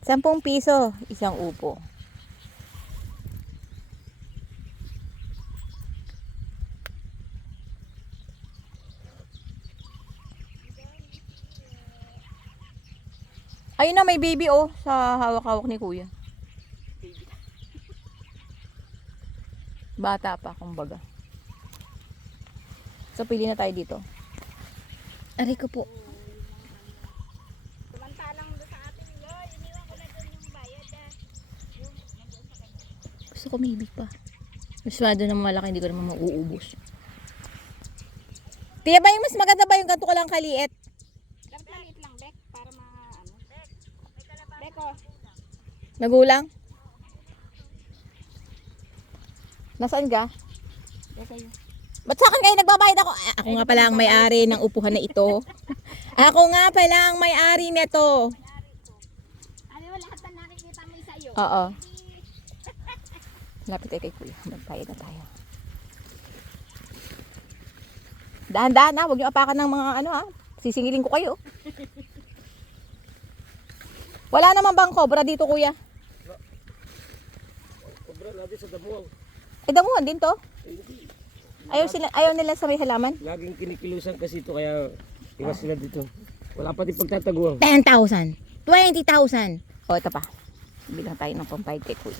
10 piso, isang upo. Ayun na, may baby oh, sa hawak-hawak ni kuya. Bata pa, kumbaga. So, pili na tayo dito. Aray ko po. Samantalang doon sa atin, Loy, iniwan ko na doon yung bayad Gusto ko may big pa. Masyado na malaki, hindi ko naman mauubos. Tiya ba yung mas maganda ba yung ganito ko lang kaliit? Dapat maliit lang, Bek, para ano. Bek, oh. Magulang? Nasaan ka? Bek, kayo. Ba't sa akin kayo nagbabayad ako? Ako nga pala ang may-ari ng upuhan na ito. Ako nga pala ang may-ari nito. Ano mo, lahat na nakikita mo sa'yo. Oo. Lapit tayo kay kuya. Magbayad na tayo. Dahan-dahan ha. Huwag niyo apakan ng mga ano ha. Sisingilin ko kayo. Wala naman bang cobra dito kuya? Cobra natin sa damuang. Ay damuhan din to. Ayaw nila sa may halaman. Laging kinikilusan kasi ito kaya iwas sila dito. Wala pati pagtataguan. 10,000. 20,000. O ito pa. Bilang tayo ng pampayad kay kuya.